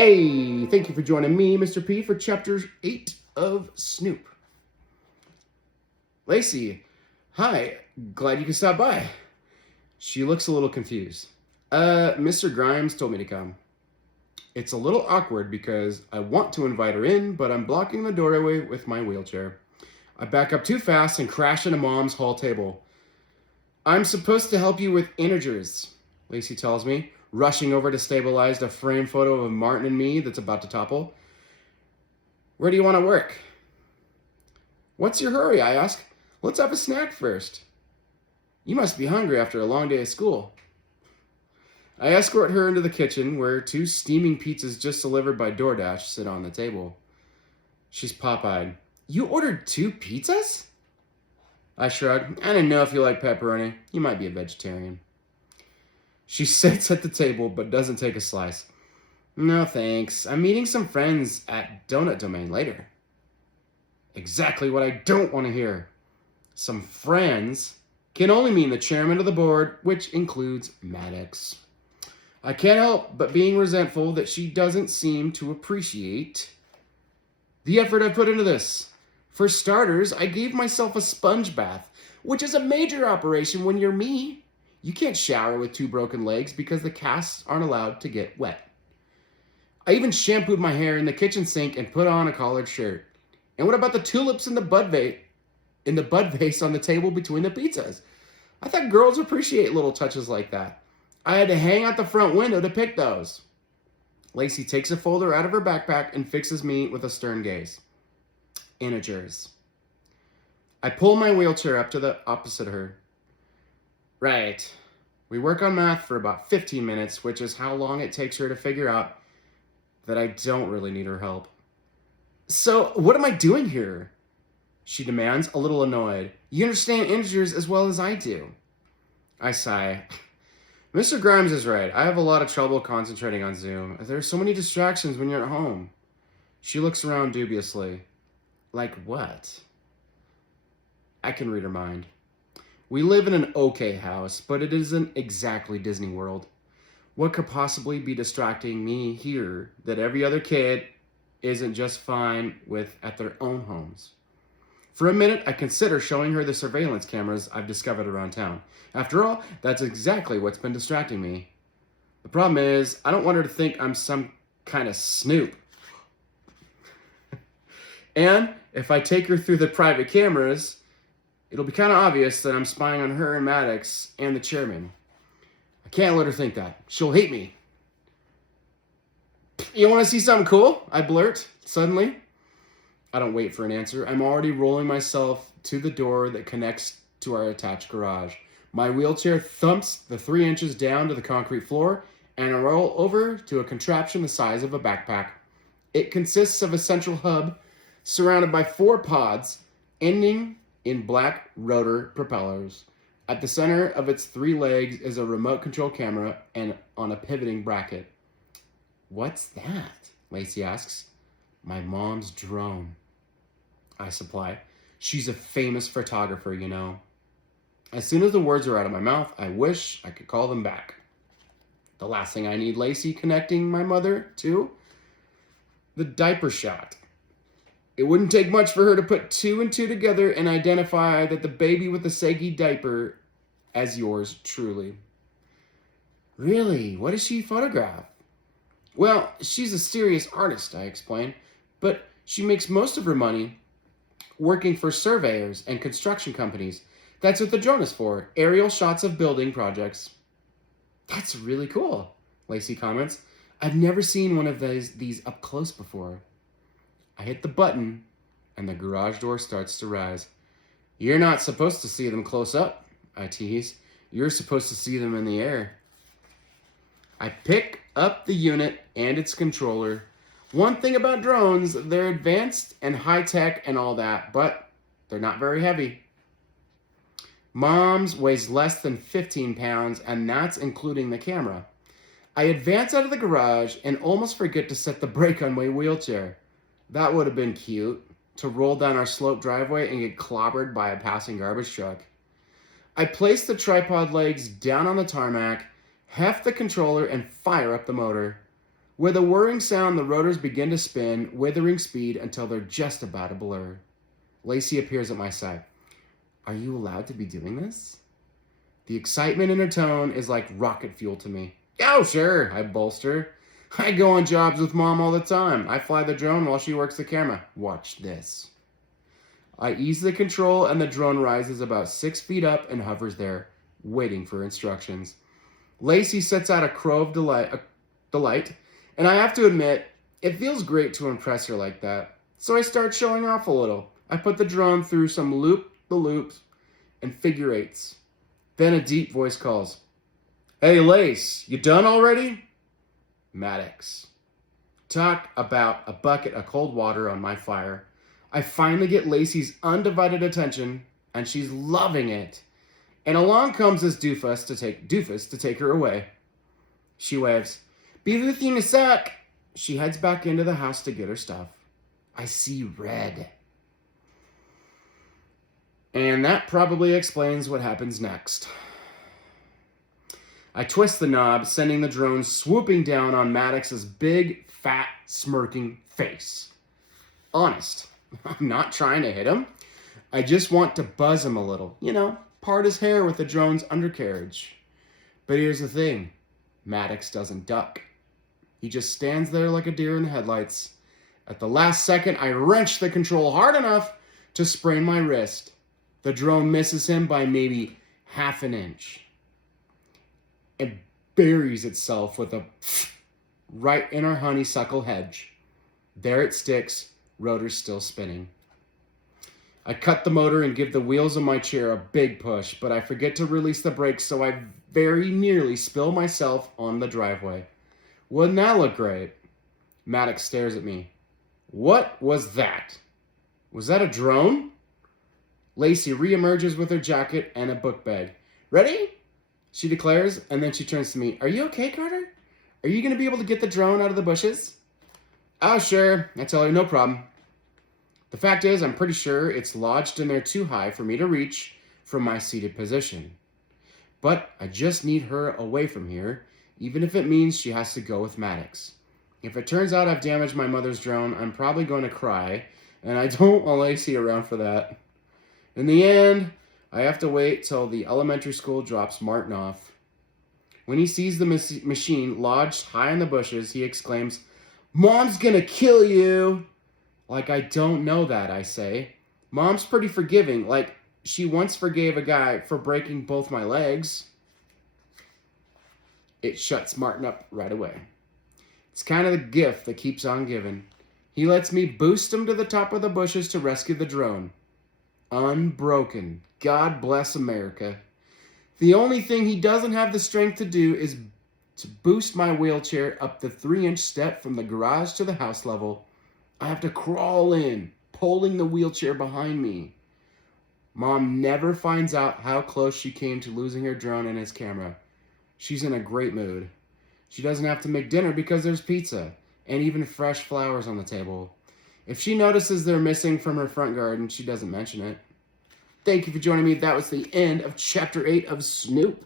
Hey, thank you for joining me, Mr. P, for Chapter 8 of Snoop. Lacey, hi, glad you could stop by. She looks a little confused. Mr. Grimes told me to come. It's a little awkward because I want to invite her in, but I'm blocking the doorway with my wheelchair. I back up too fast and crash into Mom's hall table. I'm supposed to help you with integers, Lacey tells me, rushing over to stabilize a framed photo of Martin and me that's about to topple. Where do you want to work? What's your hurry, I ask. Let's have a snack first. You must be hungry after a long day of school. I escort her into the kitchen where two steaming pizzas just delivered by DoorDash sit on the table. She's pop-eyed. You ordered 2 pizzas? I shrug. I didn't know if you like pepperoni. You might be a vegetarian. She sits at the table but doesn't take a slice. No thanks. I'm meeting some friends at Donut Domain later. Exactly what I don't want to hear. Some friends can only mean the chairman of the board, which includes Maddox. I can't help but being resentful that she doesn't seem to appreciate the effort I put into this. For starters, I gave myself a sponge bath, which is a major operation when you're me. You can't shower with 2 broken legs because the casts aren't allowed to get wet. I even shampooed my hair in the kitchen sink and put on a collared shirt. And what about the tulips in the bud vase on the table between the pizzas? I thought girls appreciate little touches like that. I had to hang out the front window to pick those. Lacey takes a folder out of her backpack and fixes me with a stern gaze. Integers. I pull my wheelchair up to the opposite of her. Right. We work on math for about 15 minutes, which is how long it takes her to figure out that I don't really need her help. So, what am I doing here? She demands, a little annoyed. You understand integers as well as I do. I sigh. Mr. Grimes is right. I have a lot of trouble concentrating on Zoom. There are so many distractions when you're at home. She looks around dubiously. Like what? I can read her mind. We live in an okay house, but it isn't exactly Disney World. What could possibly be distracting me here that every other kid isn't just fine with at their own homes? For a minute, I consider showing her the surveillance cameras I've discovered around town. After all, that's exactly what's been distracting me. The problem is, I don't want her to think I'm some kind of Snoop. And if I take her through the private cameras, it'll be kind of obvious that I'm spying on her and Maddox and the chairman. I can't let her think that. She'll hate me. You want to see something cool? I blurt, suddenly. I don't wait for an answer. I'm already rolling myself to the door that connects to our attached garage. My wheelchair thumps the 3 inches down to the concrete floor, and I roll over to a contraption the size of a backpack. It consists of a central hub surrounded by 4 pods, ending in black rotor propellers. At the center of its 3 legs is a remote control camera and on a pivoting bracket. What's that? Lacey asks. My mom's drone, I supply. She's a famous photographer, you know. As soon as the words are out of my mouth, I wish I could call them back. The last thing I need Lacey connecting my mother to? The diaper shot. It wouldn't take much for her to put 2 and 2 together and identify that the baby with the saggy diaper as yours truly. Really? What does she photograph? Well, she's a serious artist, I explain, but she makes most of her money working for surveyors and construction companies. That's what the drone is for, aerial shots of building projects. That's really cool, Lacey comments. I've never seen one of these up close before. I hit the button, and the garage door starts to rise. You're not supposed to see them close up, I tease. You're supposed to see them in the air. I pick up the unit and its controller. One thing about drones, they're advanced and high-tech and all that, but they're not very heavy. Mom's weighs less than 15 pounds, and that's including the camera. I advance out of the garage and almost forget to set the brake on my wheelchair. That would have been cute, to roll down our slope driveway and get clobbered by a passing garbage truck. I place the tripod legs down on the tarmac, heft the controller, and fire up the motor. With a whirring sound, the rotors begin to spin, withering speed until they're just about a blur. Lacey appears at my side. Are you allowed to be doing this? The excitement in her tone is like rocket fuel to me. Oh, sure, I bolster. I go on jobs with Mom all the time. I fly the drone while she works the camera. Watch this. I ease the control and the drone rises about 6 feet up and hovers there, waiting for instructions. Lacey sets out a crow of delight, and I have to admit, it feels great to impress her like that. So I start showing off a little. I put the drone through some loop-the-loops and figure eights. Then a deep voice calls, Hey, Lace, you done already? Maddox. Talk about a bucket of cold water on my fire. I finally get Lacey's undivided attention, and she's loving it. And along comes this doofus to take her away. She waves. Be with you in a sec. She heads back into the house to get her stuff. I see red. And that probably explains what happens next. I twist the knob, sending the drone swooping down on Maddox's big, fat, smirking face. Honest, I'm not trying to hit him. I just want to buzz him a little. Part his hair with the drone's undercarriage. But here's the thing. Maddox doesn't duck. He just stands there like a deer in the headlights. At the last second, I wrench the control hard enough to sprain my wrist. The drone misses him by maybe half an inch. It buries itself with a right in our honeysuckle hedge. There it sticks, rotors still spinning. I cut the motor and give the wheels of my chair a big push, but I forget to release the brakes, so I very nearly spill myself on the driveway. Wouldn't that look great? Maddox stares at me. What was that? Was that a drone? Lacey reemerges with her jacket and a book bag. Ready? She declares, and then she turns to me. Are you okay, Carter? Are you going to be able to get the drone out of the bushes? Oh, sure. I tell her, no problem. The fact is, I'm pretty sure it's lodged in there too high for me to reach from my seated position. But I just need her away from here, even if it means she has to go with Maddox. If it turns out I've damaged my mother's drone, I'm probably going to cry, and I don't want Lacey around for that. In the end, I have to wait till the elementary school drops Martin off. When he sees the machine lodged high in the bushes, he exclaims, Mom's gonna kill you! Like I don't know that, I say. Mom's pretty forgiving, like she once forgave a guy for breaking both my legs. It shuts Martin up right away. It's kind of the gift that keeps on giving. He lets me boost him to the top of the bushes to rescue the drone. Unbroken. God bless America. The only thing he doesn't have the strength to do is to boost my wheelchair up the 3-inch step from the garage to the house level. I have to crawl in, pulling the wheelchair behind me. Mom never finds out how close she came to losing her drone and his camera. She's in a great mood. She doesn't have to make dinner because there's pizza and even fresh flowers on the table. If she notices they're missing from her front garden, she doesn't mention it. Thank you for joining me. That was the end of Chapter 8 of Snoop.